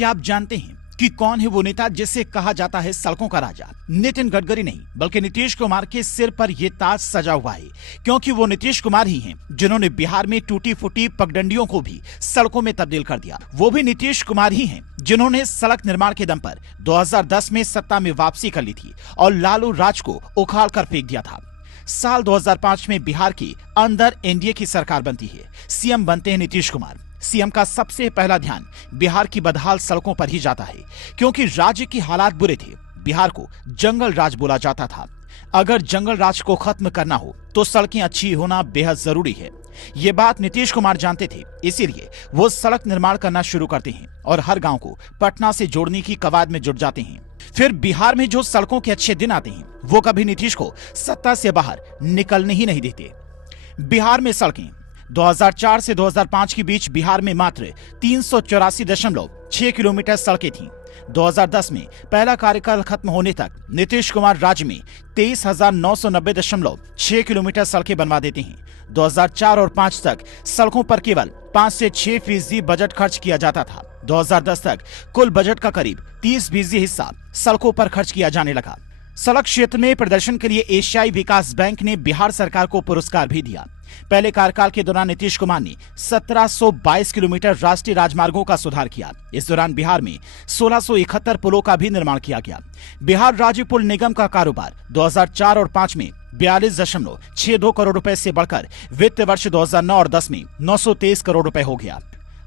क्या आप जानते हैं कि कौन है वो नेता जिसे कहा जाता है सड़कों का राजा? नितिन गडकरी नहीं, बल्कि नीतीश कुमार के सिर पर ये ताज सजा हुआ है, क्योंकि वो नीतीश कुमार ही हैं जिन्होंने बिहार में टूटी फूटी पगडंडियों को भी सड़कों में तब्दील कर दिया। वो भी नीतीश कुमार ही हैं जिन्होंने सड़क निर्माण के दम पर 2010 में सत्ता में वापसी कर ली थी और लालू राज को उखाड़ कर फेंक दिया था। साल 2005 में बिहार की अंदर एनडीए की सरकार बनती है, सीएम बनते हैं नीतीश कुमार। सीएम का सबसे पहला ध्यान बिहार की बदहाल सड़कों पर ही जाता है, क्योंकि राज्य की हालात बुरे थे। बिहार को जंगल राज बोला जाता था। अगर जंगल राज को खत्म करना हो तो सड़कें अच्छी होना बेहद जरूरी है। ये बात नीतीश कुमार जानते थे, इसीलिए वो सड़क निर्माण करना शुरू करते हैं और हर गांव को पटना से जोड़ने की कवायद में जुट जाते हैं। फिर बिहार में जो सड़कों के अच्छे दिन आते हैं, वो कभी नीतीश को सत्ता से बाहर निकलने ही नहीं देते। बिहार में सड़कें 2004 से 2005 के बीच बिहार में मात्र 384.6 किलोमीटर सड़कें थीं। 2010 में पहला कार्यकाल खत्म होने तक नीतीश कुमार राज्य में 23,990.6 किलोमीटर सड़कें बनवा देते हैं। 2004 और 5 तक सड़कों पर केवल 5 से 6% बजट खर्च किया जाता था। 2010 तक कुल बजट का करीब 30% हिस्सा सड़कों पर खर्च किया जाने लगा। सड़क क्षेत्र में प्रदर्शन के लिए एशियाई विकास बैंक ने बिहार सरकार को पुरस्कार भी दिया। पहले कार्यकाल के दौरान नीतीश कुमार ने 1722 किलोमीटर राष्ट्रीय राजमार्गों का सुधार किया। इस दौरान बिहार में 1671 पुलों का भी निर्माण किया गया। बिहार राज्य पुल निगम का कारोबार 2004 और 5 में 42.62 करोड़ रुपए से बढ़कर वित्त वर्ष 2009 और 10 में 923 करोड़ रुपए हो गया।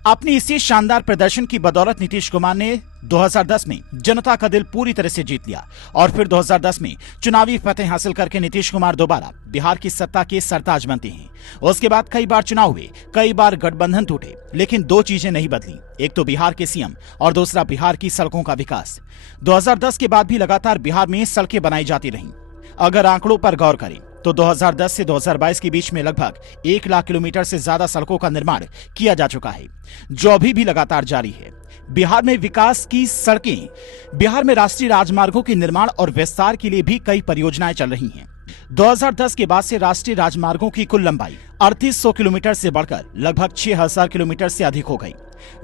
अपनी इसी शानदार प्रदर्शन की बदौलत नीतीश कुमार ने 2010 में जनता का दिल पूरी तरह से जीत लिया और फिर 2010 में चुनावी फतेह हासिल करके नीतीश कुमार दोबारा बिहार की सत्ता के सरताज बनते हैं। उसके बाद कई बार चुनाव हुए, कई बार गठबंधन टूटे, लेकिन दो चीजें नहीं बदली, एक तो बिहार के सीएम और दूसरा बिहार की सड़कों का विकास। 2010 के बाद भी लगातार बिहार में सड़कें बनाई जाती रहीं। अगर आंकड़ों पर गौर करें तो 2010 से 2022 के बीच में लगभग 1 लाख किलोमीटर से ज्यादा सड़कों का निर्माण किया जा चुका है, जो अभी भी लगातार जारी है। बिहार में विकास की सड़कें, बिहार में राष्ट्रीय राजमार्गों के निर्माण और विस्तार के लिए भी कई परियोजनाएं चल रही हैं। 2010 के बाद से राष्ट्रीय राजमार्गों की कुल लंबाई 3800 किलोमीटर से बढ़कर लगभग 6000 किलोमीटर से अधिक हो गई।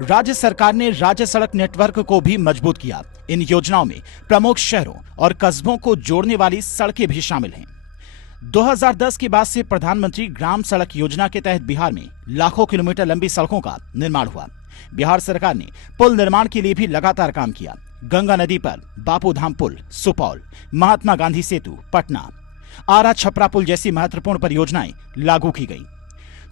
राज्य सरकार ने राज्य सड़क नेटवर्क को भी मजबूत किया। इन योजनाओं में प्रमुख शहरों और कस्बों को जोड़ने वाली सड़कें भी शामिल हैं। 2010 के बाद से प्रधानमंत्री ग्राम सड़क योजना के तहत बिहार में लाखों किलोमीटर लंबी सड़कों का निर्माण हुआ। बिहार सरकार ने पुल निर्माण के लिए भी लगातार काम किया। गंगा नदी पर बापू धाम पुल सुपौल, महात्मा गांधी सेतु पटना, आरा छपरा पुल जैसी महत्वपूर्ण परियोजनाएं लागू की गई।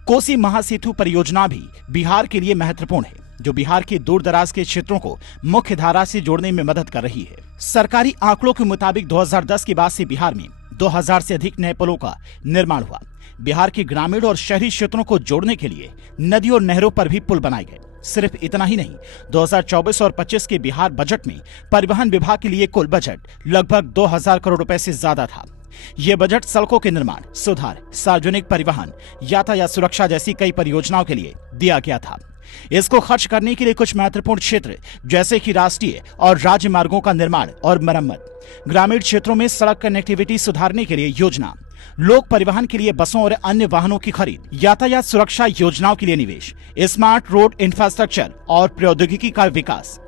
कोसी महासेतु परियोजना भी बिहार के लिए महत्वपूर्ण है, जो बिहार के दूर दराज के क्षेत्रों को मुख्य धारा से जोड़ने में मदद कर रही है। सरकारी आंकड़ों के मुताबिक 2010 के बाद से बिहार में 2000 से अधिक नए पुलों का निर्माण हुआ। बिहार के ग्रामीण और शहरी क्षेत्रों को जोड़ने के लिए नदी और नहरों पर भी पुल बनाए गए। सिर्फ इतना ही नहीं, 2024 और 25 के बिहार बजट में परिवहन विभाग के लिए कुल बजट लगभग 2000 करोड़ रुपए से ज्यादा था। यह बजट सड़कों के निर्माण, सुधार, सार्वजनिक परिवहन, यातायात सुरक्षा जैसी कई परियोजनाओं के लिए दिया गया था। इसको खर्च करने के लिए कुछ महत्वपूर्ण क्षेत्र जैसे कि राष्ट्रीय और राज्य मार्गों का निर्माण और मरम्मत, ग्रामीण क्षेत्रों में सड़क कनेक्टिविटी सुधारने के लिए योजना, लोक परिवहन के लिए बसों और अन्य वाहनों की खरीद, यातायात सुरक्षा योजनाओं के लिए निवेश, स्मार्ट रोड इंफ्रास्ट्रक्चर और प्रौद्योगिकी का विकास।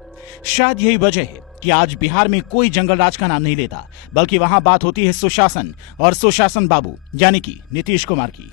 शायद यही वजह है कि आज बिहार में कोई जंगल राज का नाम नहीं लेता, बल्कि वहां बात होती है सुशासन और सुशासन बाबू यानी कि नीतीश कुमार की।